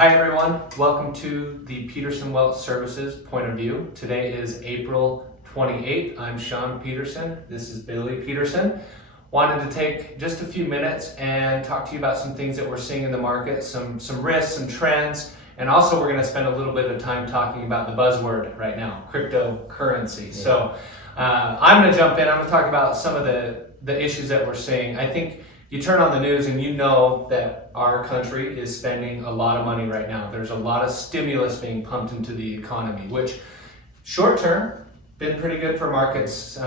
Hi everyone, welcome to the Peterson Wealth Services Point of View. Today is April 28th. I'm Shaun Peterson. This is Billy Peterson. Wanted to take just a few minutes and talk to you about some things that we're seeing in the market, some risks, some trends, and also we're going to spend a little bit of time talking about the buzzword right now, cryptocurrencies. Yeah. So I'm going to jump in. I'm going to talk about some of the issues that we're seeing. I think you turn on the news and you know that our country is spending a lot of money right now. There's a lot of stimulus being pumped into the economy, which short term, been pretty good for markets,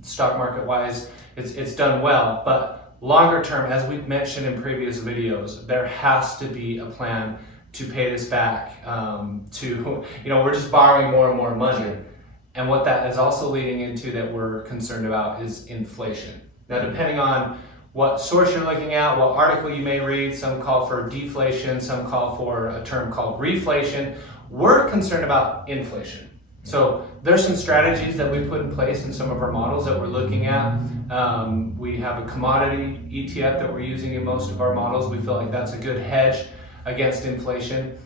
stock market wise, it's done well. But longer term, as we've mentioned in previous videos, there has to be a plan to pay this back. We're just borrowing more and more money. And what that is also leading into that we're concerned about is inflation. Now, depending on what source you're looking at, what article you may read, some call for deflation, some call for a term called reflation. We're concerned about inflation. So there's some strategies that we put in place in some of our models that we're looking at. We have a commodity ETF that we're using in most of our models. We feel like that's a good hedge against inflation.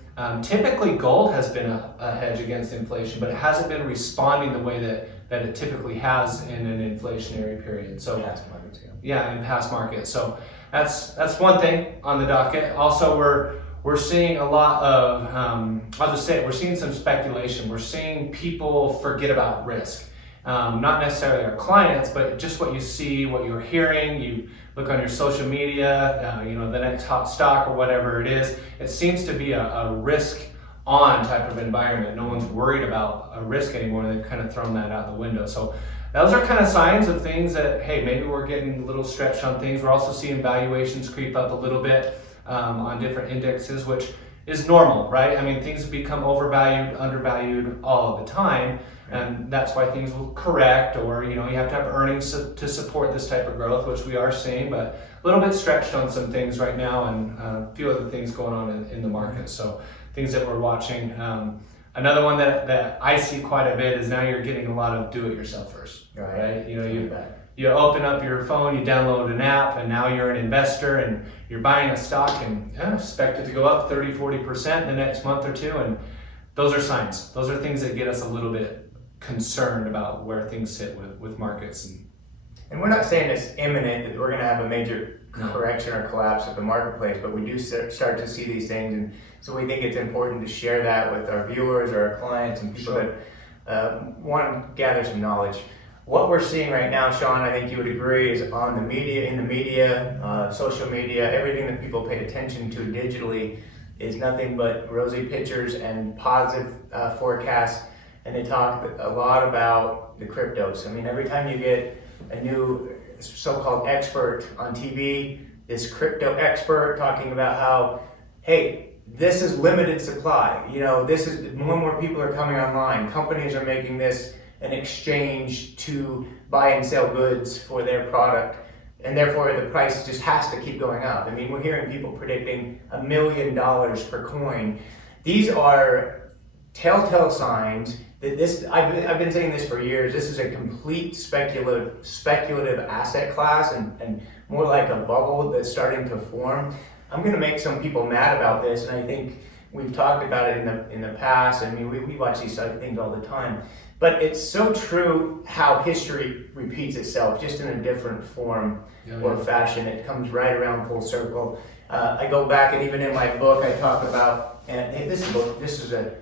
Typically gold has been a hedge against inflation, but it hasn't been responding the way that it typically has in an inflationary period. So past markets, in past markets. So that's one thing on the docket. Also, we're seeing a lot of I'll just say it, we're seeing some speculation. We're seeing people forget about risk. Not necessarily our clients, but just what you see, what you're hearing. You look on your social media, the next hot stock or whatever it is. It seems to be a risk on type of environment. No one's worried about a risk anymore. They've kind of thrown that out the window. So those are kind of signs of things that, hey, maybe we're getting a little stretched on things. We're also seeing valuations creep up a little bit on different indexes, which is normal, right? I mean, things become overvalued, undervalued all of the time. And that's why things will correct, or you have to have earnings to support this type of growth, which we are seeing, but a little bit stretched on some things right now, and a few other things going on in the market. So things that we're watching. Another one that I see quite a bit is now you're getting a lot of do-it-yourselfers, right? You open up your phone, you download an app, and now you're an investor and you're buying a stock and expect it to go up 30-40% the next month or two. And those are signs. Those are things that get us a little bit concerned about where things sit with markets. And we're not saying it's imminent that we're going to have a major correction or collapse of the marketplace, but we do start to see these things. And so we think it's important to share that with our viewers or our clients and people that want to gather some knowledge. What we're seeing right now, Shaun, I think you would agree, is on the media, in the media, social media, everything that people pay attention to digitally is nothing but rosy pictures and positive forecasts. And they talk a lot about the cryptos. I mean, every time you get a new so-called expert on TV, this crypto expert talking about how, hey, this is limited supply. This is more and more people are coming online. Companies are making this an exchange to buy and sell goods for their product, and therefore the price just has to keep going up. I mean, we're hearing people predicting $1 million per coin. These are telltale signs that this, I've been saying this for years, this is a complete speculative asset class and more like a bubble that's starting to form. I'm going to make some people mad about this, and I think we've talked about it in the past. I mean, we watch these type of things all the time. But it's so true how history repeats itself, just in a different form or fashion. It comes right around full circle. I go back, and even in my book, I talk about, and hey, this is a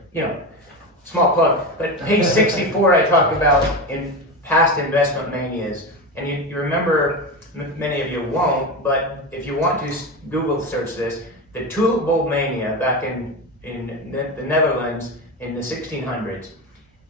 small plug, but page 64, I talk about in past investment manias. And you remember, many of you won't, but if you want to Google search this, the tulip bulb mania back in the Netherlands in the 1600s.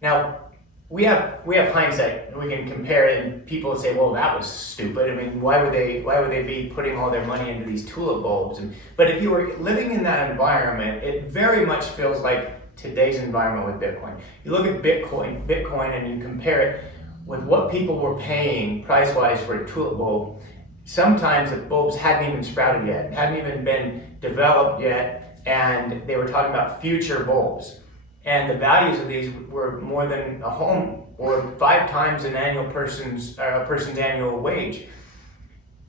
Now, we have hindsight. We can compare it, and people say, "Well, that was stupid. I mean, why would they be putting all their money into these tulip bulbs?" But if you were living in that environment, it very much feels like today's environment with Bitcoin. You look at Bitcoin, and you compare it with what people were paying price-wise for a tulip bulb. Sometimes the bulbs hadn't even sprouted yet, hadn't even been developed yet, and they were talking about future bulbs. And the values of these were more than a home or 5 times a person's annual wage.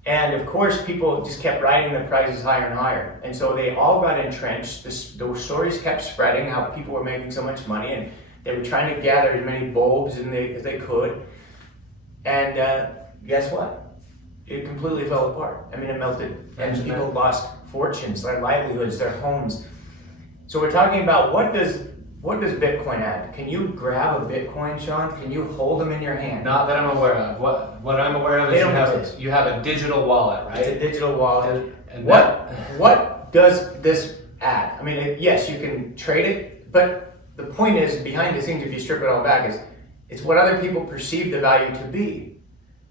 And of course, people just kept riding the prices higher and higher. And so they all got entrenched. Those stories kept spreading, how people were making so much money, and they were trying to gather as many bulbs as they could. And guess what? It completely fell apart. I mean, it melted. And people lost fortunes, their livelihoods, their homes. So we're talking about what does Bitcoin add? Can you grab a Bitcoin, Shaun? Can you hold them in your hand? Not that I'm aware of. What I'm aware of is you have a digital wallet, right? It's a digital wallet. And what does this add? I mean, yes, you can trade it, but the point is, behind the scenes, if you strip it all back, is it's what other people perceive the value to be.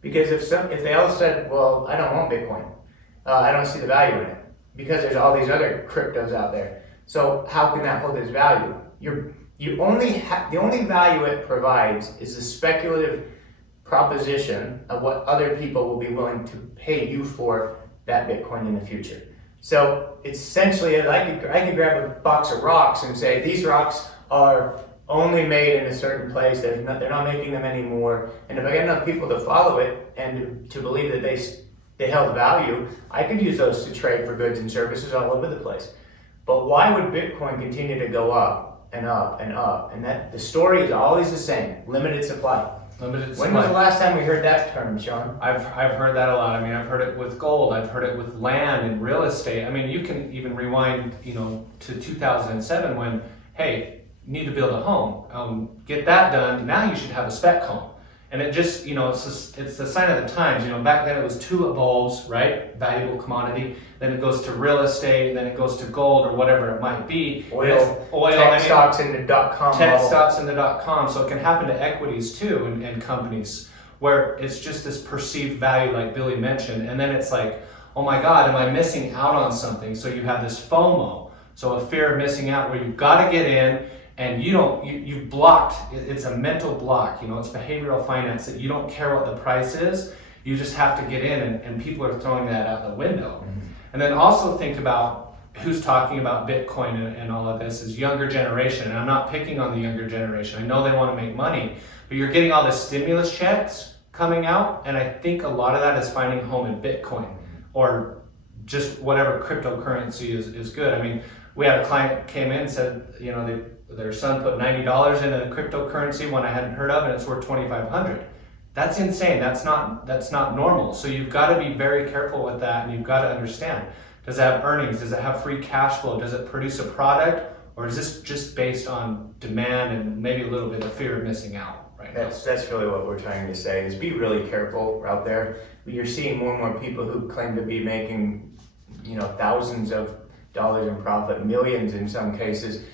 Because if they all said, well, I don't want Bitcoin, I don't see the value in it, because there's all these other cryptos out there. So how can that hold its value? The only value it provides is the speculative proposition of what other people will be willing to pay you for that Bitcoin in the future. So it's essentially, I could grab a box of rocks and say, these rocks are only made in a certain place, they're not making them anymore. And if I get enough people to follow it and to believe that they held value, I could use those to trade for goods and services all over the place. But why would Bitcoin continue to go up and up and up? And that the story is always the same: limited supply. Limited supply. When was the last time we heard that term, Shaun? I've heard that a lot. I mean, I've heard it with gold. I've heard it with land and real estate. I mean, you can even rewind, to 2007 when, hey, need to build a home. Get that done. Now you should have a spec home. And it just, it's the sign of the times. Back then it was tulips, right? Valuable commodity. Then it goes to real estate. Then it goes to gold or whatever it might be. Oil. Tech stocks in the .com. Tech stocks in the .com. So it can happen to equities too and companies where it's just this perceived value, like Billy mentioned. And then it's like, oh my God, am I missing out on something? So you have this FOMO. So a fear of missing out where you've got to get in. And you've blocked, it's a mental block, it's behavioral finance that you don't care what the price is, you just have to get in, and people are throwing that out the window. Mm-hmm. And then also think about who's talking about Bitcoin and all of this is younger generation. And I'm not picking on the younger generation. I know they want to make money, but you're getting all the stimulus checks coming out, and I think a lot of that is finding home in Bitcoin or just whatever cryptocurrency is good. I mean, we had a client came in and said, their son put $90 in a cryptocurrency one I hadn't heard of, and it's worth $2,500. That's insane. That's not normal. So you've got to be very careful with that, and you've got to understand: does it have earnings? Does it have free cash flow? Does it produce a product, or is this just based on demand and maybe a little bit of fear of missing out? Right. That's really what we're trying to say: is be really careful out there. You're seeing more and more people who claim to be making, thousands of dollars in profit, millions in some cases.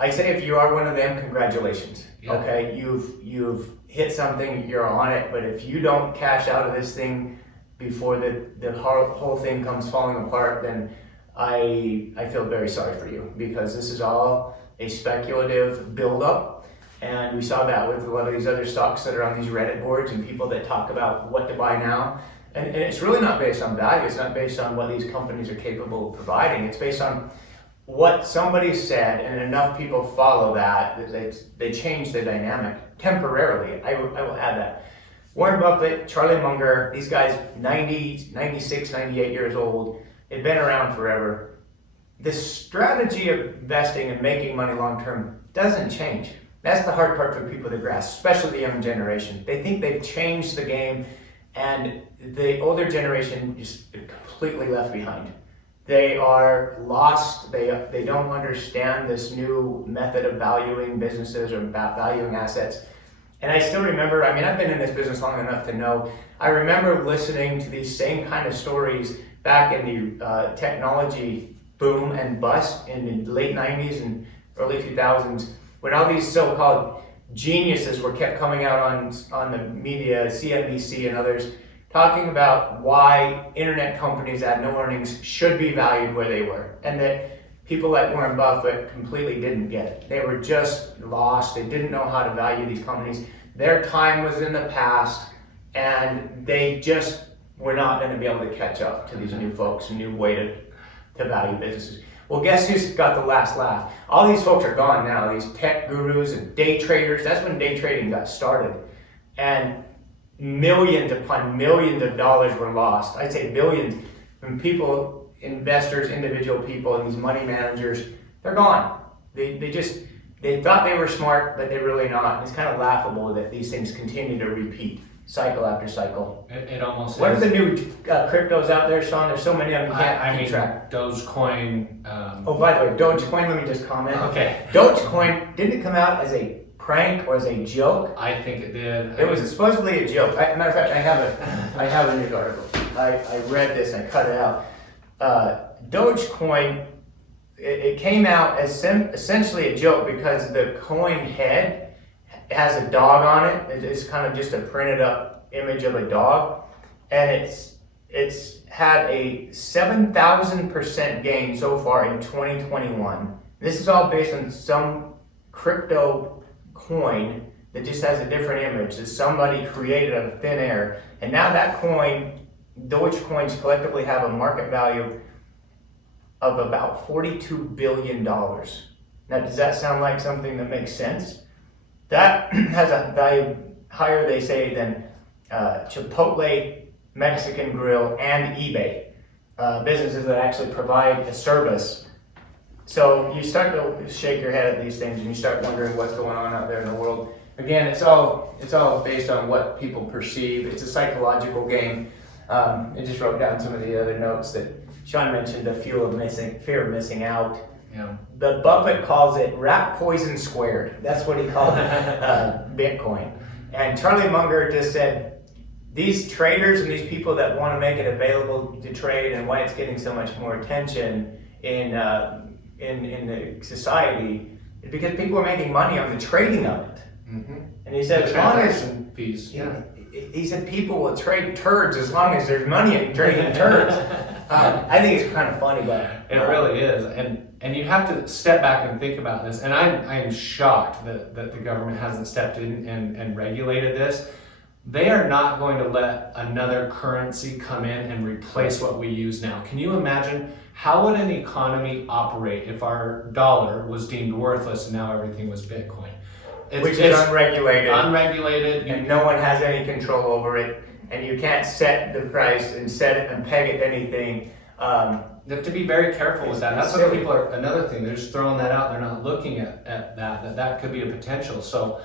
I say if you are one of them, congratulations. Yeah. Okay, you've hit something, you're on it. But if you don't cash out of this thing before the whole thing comes falling apart, then I feel very sorry for you, because this is all a speculative buildup. And we saw that with a lot of these other stocks that are on these Reddit boards and people that talk about what to buy now. And it's really not based on value. It's not based on what these companies are capable of providing. It's based on what somebody said, and enough people follow that, they change the dynamic temporarily. I will add that. Warren Buffett, Charlie Munger, these guys 90, 96, 98 years old, they've been around forever. The strategy of investing and making money long term doesn't change. That's the hard part for people to grasp, especially the young generation. They think they've changed the game, and the older generation is completely left behind. They are lost. They don't understand this new method of valuing businesses or valuing assets. And I still remember, I've been in this business long enough to know, I remember listening to these same kind of stories back in the technology boom and bust in the late 90s and early 2000s, when all these so-called geniuses were kept coming out on the media, CNBC and others, talking about why internet companies that had no earnings should be valued where they were, and that people like Warren Buffett completely didn't get it. They were just lost. They didn't know how to value these companies. Their time was in the past, and they just were not going to be able to catch up to these new folks, a new way to value businesses. Well, guess who's got the last laugh? All these folks are gone now, these tech gurus and day traders. That's when day trading got started. And millions upon millions of dollars were lost. I'd say billions from people, investors, individual people, and these money managers. They're gone. They thought they were smart, but they're really not. It's kind of laughable that these things continue to repeat cycle after cycle. It almost What is. are the new cryptos out there, Shaun? There's so many of them, you can't keep track. Dogecoin. Oh, by the way, Dogecoin, let me just comment. Okay. Dogecoin, didn't it come out as a prank or as a joke? I think it did. It was supposedly a joke. Matter of fact, I have a news article. I read this and I cut it out. Dogecoin, it came out as essentially a joke because the coin head has a dog on it. It's kind of just a printed up image of a dog, and it's had a 7,000% gain so far in 2021. This is all based on some crypto coin that just has a different image that somebody created out of thin air, and now that coin, Dogecoins collectively have a market value of about $42 billion. Now, does that sound like something that makes sense? That has a value higher, they say, than Chipotle, Mexican Grill, and eBay, businesses that actually provide a service. So you start to shake your head at these things and you start wondering what's going on out there in the world. Again, it's all based on what people perceive. It's a psychological game. I just wrote down some of the other notes that Shaun mentioned, the fear of missing out. Yeah. The Buffett calls it rat poison squared. That's what he called Bitcoin. And Charlie Munger just said, these traders and these people that want to make it available to trade and why it's getting so much more attention in the society is because people are making money on the trading of it. Mm-hmm. And he said, The as long as transaction fees. Yeah. he said people will trade turds as long as there's money in trading turds. I think it's kind of funny, but It really is, and you have to step back and think about this. And I'm shocked that the government hasn't stepped in and regulated this. They are not going to let another currency come in and replace what we use now. Can you imagine how would an economy operate if our dollar was deemed worthless and now everything was Bitcoin? Which is unregulated. Unregulated, and no one has any control over it, and you can't set the price and set it and peg it to anything. You have to be very careful with that. That's what people are, another thing, they're just throwing that out. They're not looking at that could be a potential. So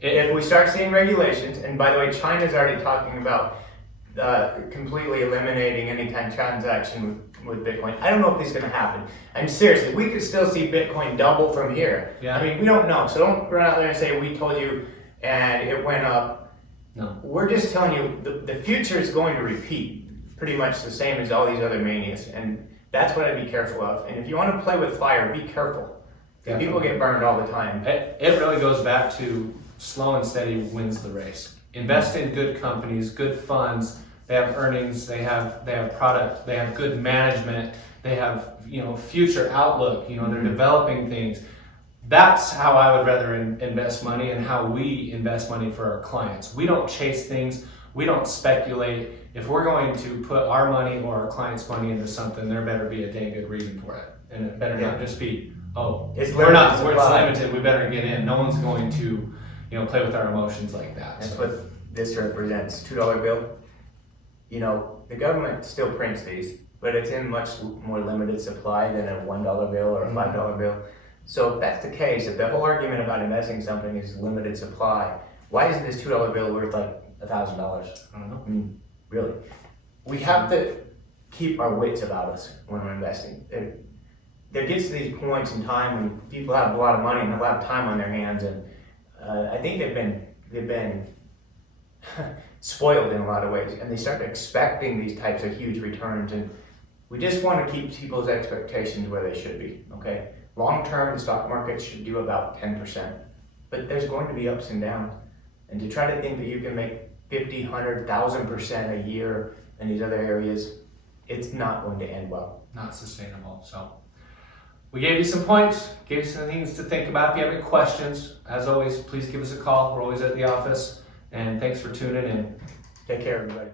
if we start seeing regulations, and by the way, China's already talking about completely eliminating any kind of transaction with Bitcoin. I don't know if this is going to happen. And seriously, we could still see Bitcoin double from here. Yeah. I mean, we don't know. So don't run out there and say, we told you and it went up. No. We're just telling you the future is going to repeat pretty much the same as all these other manias. And that's what I'd be careful of. And if you want to play with fire, be careful. People get burned all the time. It really goes back to slow and steady wins the race. Invest in good companies, good funds. They have earnings. They have product. They have good management. They have future outlook. They're developing things. That's how I would rather invest money and how we invest money for our clients. We don't chase things. We don't speculate. If we're going to put our money or our clients' money into something, there better be a dang good reason for it, and it better not just be, it's limited. We better get in. No one's going to play with our emotions like that. That's what this represents. $2 bill. The government still prints these, but it's in much more limited supply than a $1 bill or a $5 bill. So if that's the case, if the whole argument about investing in something is limited supply, why isn't this $2 bill worth like $1,000? I don't know. I mean, really. We have to keep our wits about us when we're investing. There gets to these points in time when people have a lot of money and they'll have time on their hands, and I think they've been spoiled in a lot of ways, and they start expecting these types of huge returns, and we just want to keep people's expectations where they should be, okay? Long term, the stock market should do about 10%, but there's going to be ups and downs, and to try to think that you can make 50, 100, 1,000% a year in these other areas, it's not going to end well. Not sustainable. So we gave you some points, gave you some things to think about. If you have any questions, as always, please give us a call. We're always at the office. And thanks for tuning in. Take care, everybody.